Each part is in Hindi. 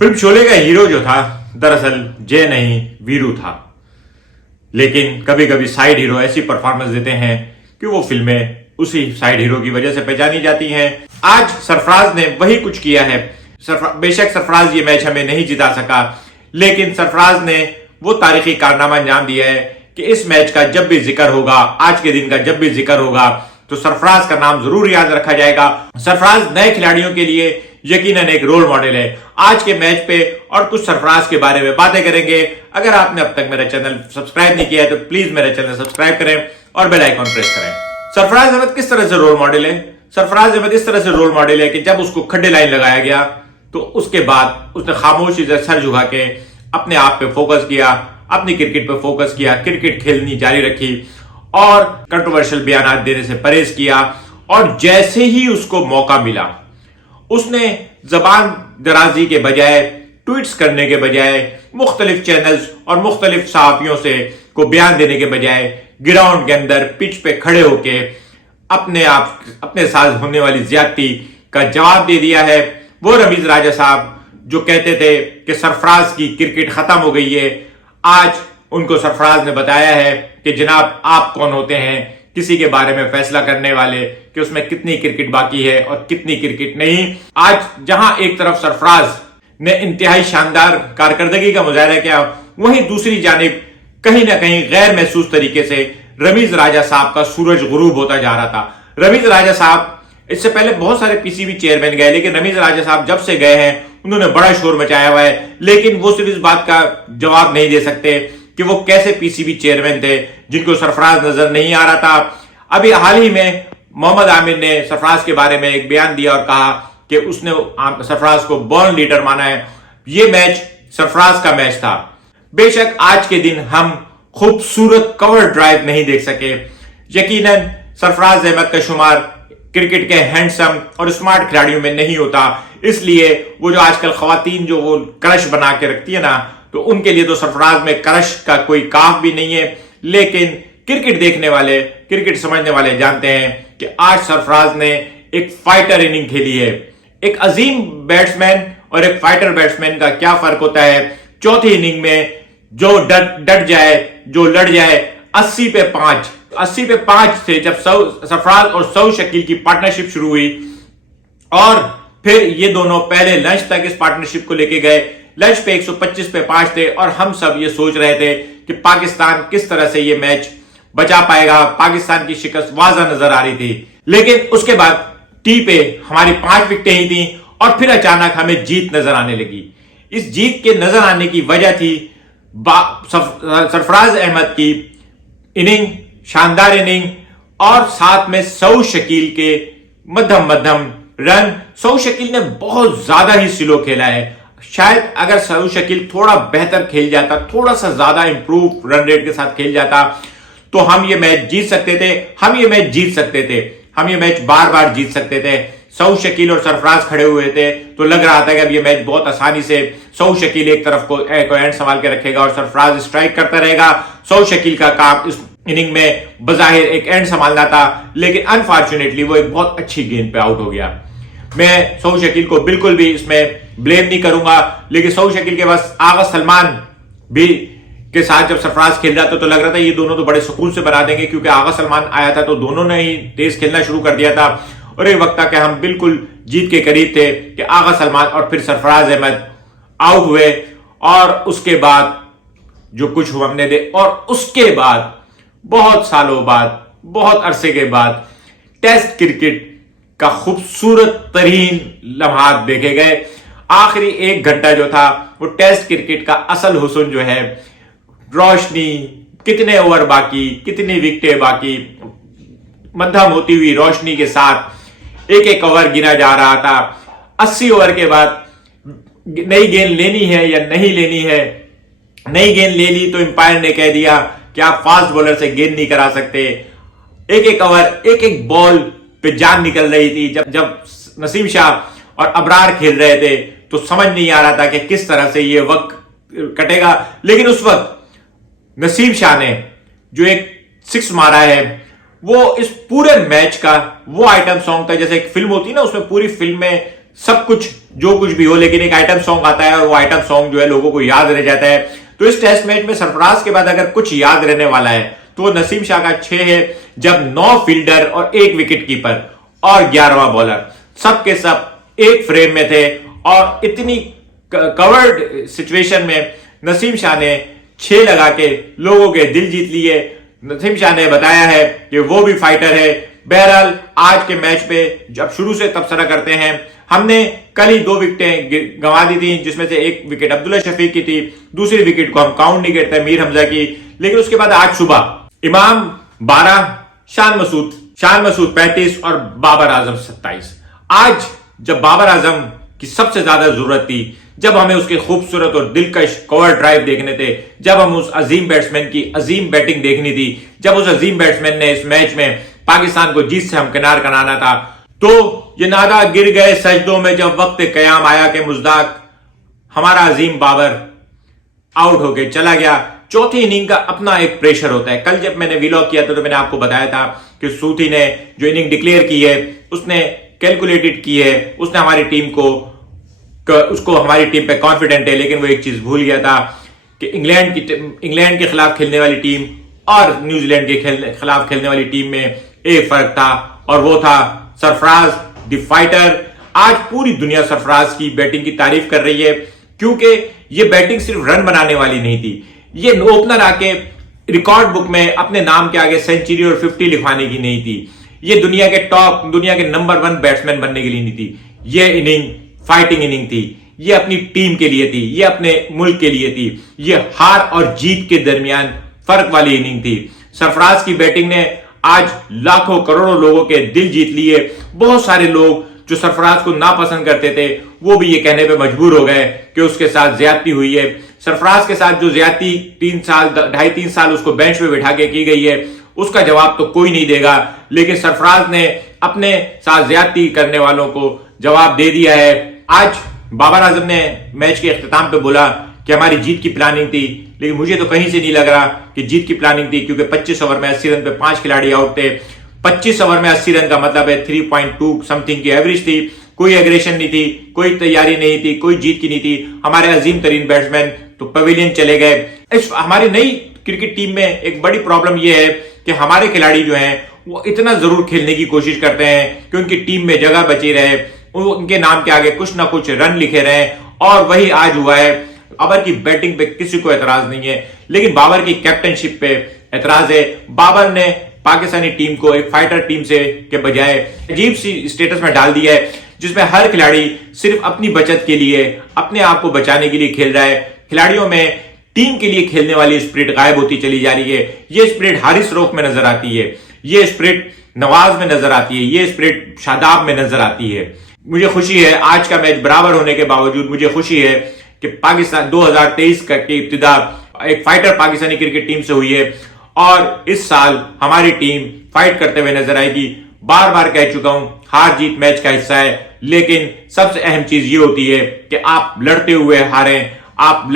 फिल्म शोले का हीरो जो था दरअसल जय नहीं वीरू था, लेकिन कभी कभी साइड हीरो ऐसी परफॉर्मेंस देते हैं कि वो फिल्में उसी साइड हीरो की वजह से पहचानी जाती हैं। आज सरफराज ने वही कुछ किया है। बेशक सरफराज ये मैच हमें नहीं जिता सका, लेकिन सरफराज ने वो तारीखी कारनामा अंजाम दिया है कि इस मैच का जब भी जिक्र होगा, आज के दिन का जब भी जिक्र होगा, तो सरफराज का नाम जरूर याद रखा जाएगा। सरफराज नए खिलाड़ियों के लिए यकीनन एक रोल मॉडल है। आज के मैच पे और कुछ सरफराज के बारे में बातें करेंगे। अगर आपने अब तक मेरा चैनल सब्सक्राइब नहीं किया है तो प्लीज मेरा चैनल सब्सक्राइब करें और बेल आइकॉन प्रेस करें। सरफराज अहमद किस तरह से रोल मॉडल है? सरफराज अहमद इस तरह से रोल मॉडल है कि जब उसको खड्डे लाइन लगाया गया तो उसके बाद उसने खामोशी से सर झुका के अपने आप पे फोकस किया, अपनी क्रिकेट पे फोकस किया, क्रिकेट खेलनी जारी रखी और कंट्रोवर्शियल बयान देने से परहेज किया। और जैसे ही उसको मौका मिला, उसने जबान दराजी के बजाय, ट्वीट्स करने के बजाय, मुख्तलिफ चैनल्स और मुख्तलिफ सहाफियों से को बयान देने के बजाय ग्राउंड के अंदर पिच पे खड़े होके अपने साथ होने वाली ज्यादती का जवाब दे दिया है। वो रमीज राजा साहब जो कहते थे कि सरफराज की क्रिकेट खत्म हो गई है, आज उनको सरफराज ने बताया है कि जनाब आप कौन होते हैं किसी के बारे में फैसला करने वाले कि उसमें कितनी क्रिकेट बाकी है और कितनी क्रिकेट नहीं। आज जहां एक तरफ सरफराज ने इंतहाई शानदार कारकर्दगी का मुजाहरा किया, वहीं दूसरी जानिब कहीं ना कहीं गैर महसूस तरीके से रमीज राजा साहब का सूरज गुरूब होता जा रहा था। रमीज राजा साहब इससे पहले बहुत सारे पीसीबी चेयरमैन गए, लेकिन रमीज राजा साहब जब से गए हैं उन्होंने बड़ा शोर मचाया हुआ है, लेकिन वो सिर्फ इस बात का जवाब नहीं दे सकते कि वो कैसे पीसीबी चेयरमैन थे जिनको सरफराज नजर नहीं आ रहा था। अभी हाल ही में मोहम्मद आमिर ने सरफराज के बारे में एक बयान दिया और कहा कि उसने सरफराज को बॉर्न लीडर माना है। ये मैच सरफराज का मैच था। बेशक आज के दिन हम खूबसूरत कवर ड्राइव नहीं देख सके। यकीनन सरफराज अहमद का शुमार क्रिकेट के हैंडसम और स्मार्ट खिलाड़ियों में नहीं होता, इसलिए वो जो आजकल खवातीन जो वो क्रश बना के रखती है ना, तो उनके लिए तो सरफराज में क्रश का कोई काफ भी नहीं है। लेकिन क्रिकेट देखने वाले, क्रिकेट समझने वाले जानते हैं कि आज सरफराज ने एक फाइटर इनिंग खेली है। एक अजीम बैट्समैन और एक फाइटर बैट्समैन का क्या फर्क होता है। चौथी इनिंग में जो डट जाए, जो लड़ जाए, 80 पे 5 से जब सरफराज और सऊद शकील की पार्टनरशिप शुरू हुई और फिर ये दोनों पहले लंच तक इस पार्टनरशिप को लेके गए। लंच पे 125 पे 5 थे और हम सब ये सोच रहे थे कि पाकिस्तान किस तरह से ये मैच बचा पाएगा। पाकिस्तान की शिकस्त वाज़ह नजर आ रही थी, लेकिन उसके बाद टी पे हमारी 5 विकेटें ही थी और फिर अचानक हमें जीत नजर आने लगी। इस जीत के नजर आने की वजह थी सरफराज अहमद की इनिंग, शानदार इनिंग और साथ में सऊद शकील के मध्यम रन। सऊद शकील ने बहुत ज्यादा ही स्लो खेला है। शायद अगर सऊद शकील थोड़ा बेहतर खेल जाता, थोड़ा सा ज्यादा इंप्रूव रन रेट के साथ खेल जाता, तो हम ये मैच जीत सकते थे। हम ये मैच बार बार जीत सकते थे। सऊद शकील और सरफराज खड़े हुए थे तो लग रहा था कि अब ये मैच बहुत आसानी से सऊद शकील एक तरफ को एंड संभाल के रखेगा और सरफराज स्ट्राइक करता रहेगा। सऊद शकील का काम इस इनिंग में बजाहिर एक एंड संभालना था, लेकिन अनफॉर्चुनेटली वो एक बहुत अच्छी गेंद पे आउट हो गया। मैं सऊद शकील को बिल्कुल भी इसमें ब्लेम नहीं करूंगा, लेकिन सऊद शकील के पास आगा सलमान भी के साथ जब सरफराज खेल रहा था तो लग रहा था ये दोनों तो बड़े सुकून से बना देंगे, क्योंकि आगा सलमान आया था तो दोनों ने ही तेज खेलना शुरू कर दिया था और एक वक्त था कि हम बिल्कुल जीत के करीब थे कि आगा सलमान और फिर सरफराज अहमद आउट हुए। और उसके बाद जो कुछ हुआ हमने दे, और उसके बाद बहुत सालों बाद, बहुत अरसे के बाद टेस्ट क्रिकेट का खूबसूरत तरीन लम्हात देखे गए। आखिरी 1 घंटा जो था वो टेस्ट क्रिकेट का असल हुस्न जो है, रोशनी, कितने ओवर बाकी, कितनी विकेटें बाकी, मध्यम होती हुई रोशनी के साथ एक ओवर गिना जा रहा था। 80 ओवर के बाद नई गेंद लेनी है या नहीं लेनी है। नई गेंद ले ली तो अंपायर ने कह दिया कि आप फास्ट बॉलर से गेंद नहीं करा सकते। एक ओवर, एक बॉल पे जान निकल रही थी। जब नसीम शाह और अबरार खेल रहे थे तो समझ नहीं आ रहा था कि किस तरह से ये वक्त कटेगा, लेकिन उस वक्त नसीम शाह ने जो एक 6 मारा है वो इस पूरे मैच का वो आइटम सॉन्ग था। जैसे एक फिल्म होती है ना, उसमें पूरी फिल्म में सब कुछ जो कुछ भी हो, लेकिन एक आइटम सॉन्ग आता है और वो आइटम सॉन्ग जो है लोगों को याद रह जाता है। तो इस टेस्ट मैच में सरफराज के बाद अगर कुछ याद रहने वाला है तो वो नसीम शाह का 6 है, जब 9 फील्डर और 1 विकेट कीपर और 11वां बॉलर सब के सब एक फ्रेम में थे और इतनी कवर्ड सिचुएशन में नसीम शाह ने 6 लगा के लोगों के दिल जीत लिए। नसीम शाह ने बताया है कि वो भी फाइटर है। बहरहाल आज के मैच पे जब शुरू से तबसरा करते हैं, हमने कल ही 2 विकेटें गंवा दी थी, जिसमें से 1 विकेट अब्दुल्ला शफीक की थी, दूसरी विकेट को हम काउंट नहीं करते मीर हमजा की। लेकिन उसके बाद आज सुबह इमाम 12, शान मसूद 35 और बाबर आजम 27। आज जब बाबर आजम की सबसे ज्यादा जरूरत थी, जब हमें उसके खूबसूरत और दिलकश कवर ड्राइव देखने थे, जब हम उस अजीम बैट्समैन की अजीम बैटिंग देखनी थी, जब उस अजीम बैट्समैन ने इस मैच में पाकिस्तान को जीत से हमकिनार कराना था, तो ये नादा गिर गए सजदों में जब वक्त कयाम आया के मुज़दाक हमारा अजीम बाबर आउट होके चला गया। चौथी इनिंग का अपना एक प्रेशर होता है। कल जब मैंने व्लॉग किया था तो मैंने आपको बताया था कि सूथी ने जो इनिंग डिक्लेयर की है उसने कैलकुलेटेड की है, उसने हमारी टीम को उसको हमारी टीम पे कॉन्फिडेंट है। लेकिन वो एक चीज भूल गया था कि इंग्लैंड के खिलाफ खेलने वाली टीम और न्यूजीलैंड के खिलाफ खेलने वाली टीम में एक फर्क था और वो था सरफराज द फाइटर। आज पूरी दुनिया सरफराज की बैटिंग की तारीफ कर रही है, क्योंकि ये बैटिंग सिर्फ रन बनाने वाली नहीं थी, ये ओपनर आके रिकॉर्ड बुक में अपने नाम के आगे सेंचुरी और 50 लिखवाने की नहीं थी, ये दुनिया के नंबर 1 बैट्समैन बनने के लिए नहीं थी। ये इनिंग फाइटिंग इनिंग थी, ये अपनी टीम के लिए थी, ये अपने मुल्क के लिए थी, ये हार और जीत के दरमियान फर्क वाली इनिंग थी। सरफराज की बैटिंग ने आज लाखों करोड़ों लोगों के दिल जीत लिए। बहुत सारे लोग जो सरफराज को नापसंद करते थे वो भी ये कहने पे मजबूर हो गए कि उसके साथ ज्यादती हुई है। सरफराज के साथ जो ज्यादती 2.5-3 साल उसको बेंच पे बिठा के की गई है उसका जवाब तो कोई नहीं देगा, लेकिन सरफराज ने अपने साथ ज्यादती करने वालों को जवाब दे दिया है। आज बाबर आजम ने मैच के इख्तिताम पे बोला कि हमारी जीत की प्लानिंग थी, लेकिन मुझे तो कहीं से नहीं लग रहा कि जीत की प्लानिंग थी, क्योंकि 25 ओवर में 80 रन पे 5 खिलाड़ी आउट थे। 25 ओवर में 80 रन का मतलब है 3.2 समथिंग की एवरेज थी। कोई एग्रेशन नहीं थी, कोई तैयारी नहीं थी, कोई जीत की नहीं थी। हमारे अजीम तरीन बैट्समैन तो पवेलियन चले गए। हमारी नई क्रिकेट टीम में एक बड़ी प्रॉब्लम यह है कि हमारे खिलाड़ी जो हैं वो इतना जरूर खेलने की कोशिश करते हैं कि उनकी टीम में जगह बची रहे, उनके नाम के आगे कुछ ना कुछ रन लिखे रहे, और वही आज हुआ है। बाबर की बैटिंग पे किसी को एतराज नहीं है, लेकिन बाबर की कैप्टनशिप पे एतराज है। बाबर ने पाकिस्तानी टीम को एक फाइटर टीम से के बजाय अजीब सी स्टेटस में डाल दिया है, जिसमें हर खिलाड़ी सिर्फ अपनी बचत के लिए, अपने आप को बचाने के लिए खेल रहा है। खिलाड़ियों में टीम के लिए खेलने वाली स्पिरिट गायब होती चली जा रही है। ये स्पिरिट हारिस रऊफ में नजर आती है, ये स्पिरिट नवाज में नजर आती है, ये स्पिरिट शादाब में नजर आती है। मुझे खुशी है आज का मैच बराबर होने के बावजूद, मुझे खुशी है कि पाकिस्तान 2023 की इब्तिदा एक फाइटर पाकिस्तानी क्रिकेट टीम से हुई है और इस साल हमारी टीम फाइट करते हुए नजर आएगी। बार बार कह चुका हूं, हार जीत मैच का हिस्सा है, लेकिन सबसे अहम चीज ये होती है कि आप लड़ते हुए हारें, आप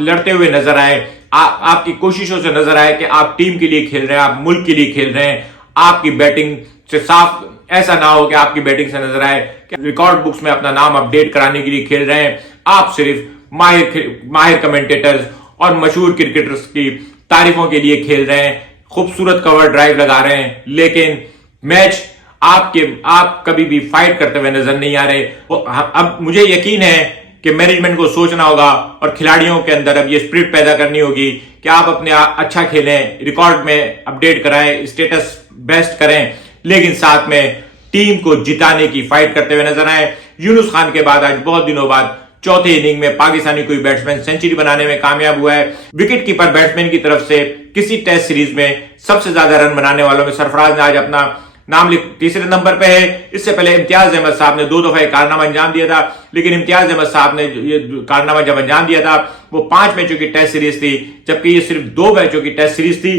लड़ते हुए नजर आए, आपकी कोशिशों से नजर आए कि आप टीम के लिए खेल रहे हैं, आप मुल्क के लिए खेल रहे हैं। आपकी बैटिंग से साफ ऐसा ना हो कि आपकी बैटिंग से नजर आए कि रिकॉर्ड बुक्स में अपना नाम अपडेट कराने के लिए खेल रहे हैं। आप सिर्फ माहिर कमेंटेटर्स और मशहूर क्रिकेटर्स की तारीफों के लिए खेल रहे हैं, खूबसूरत कवर ड्राइव लगा रहे हैं, लेकिन मैच आप कभी भी फाइट करते हुए नजर नहीं आ रहे। अब मुझे यकीन है कि मैनेजमेंट को सोचना होगा और खिलाड़ियों के अंदर अब ये स्पिरिट पैदा करनी होगी कि आप अपने अच्छा खेलें, रिकॉर्ड में अपडेट कराएं, स्टेटस बेस्ट करें, लेकिन साथ में टीम को जिताने की फाइट करते हुए नजर आए। यूनुस खान के बाद आज बहुत दिनों बाद चौथे इनिंग में पाकिस्तानी कोई बैट्समैन सेंचुरी बनाने में कामयाब हुआ है। विकेट कीपर बैट्समैन की तरफ से किसी टेस्ट सीरीज में सबसे ज्यादा रन बनाने वालों में सरफराज ने आज अपना नाम तीसरे नंबर पे है। इससे पहले इम्तियाज अहमद साहब ने 2 दफा एक कारनामा अंजाम दिया था, लेकिन इम्तियाज अहमद साहब ने ये कारनामा जब अंजाम दिया था वो 5 मैचों की टेस्ट सीरीज थी, जबकि ये सिर्फ 2 मैचों की टेस्ट सीरीज थी।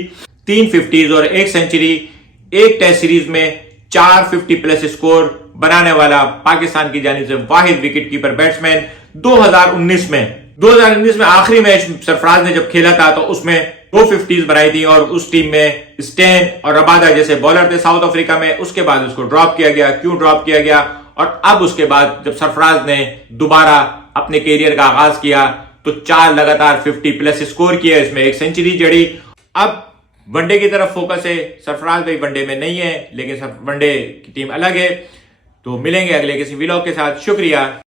3 50s और 1 सेंचुरी, एक टेस्ट सीरीज में 4 50 प्लस स्कोर बनाने वाला पाकिस्तान की जानिब से वाहिद विकेट कीपर बैट्समैन। 2019 में आखिरी मैच सरफराज ने जब खेला था तो उसमें 2 50s बनाई थी और उस टीम में स्टेन और रबादा जैसे बॉलर थे साउथ अफ्रीका में। उसके बाद उसको ड्रॉप किया गया। क्यों ड्रॉप किया गया और अब उसके बाद जब सरफराज ने दोबारा अपने कैरियर का आगाज किया तो 4 लगातार 50+ स्कोर किया, इसमें 1 सेंचुरी जड़ी। अब वनडे की तरफ फोकस है। सरफराज भाई वनडे में नहीं है, लेकिन वनडे की टीम अलग है। तो मिलेंगे अगले किसी व्लॉग के साथ। शुक्रिया।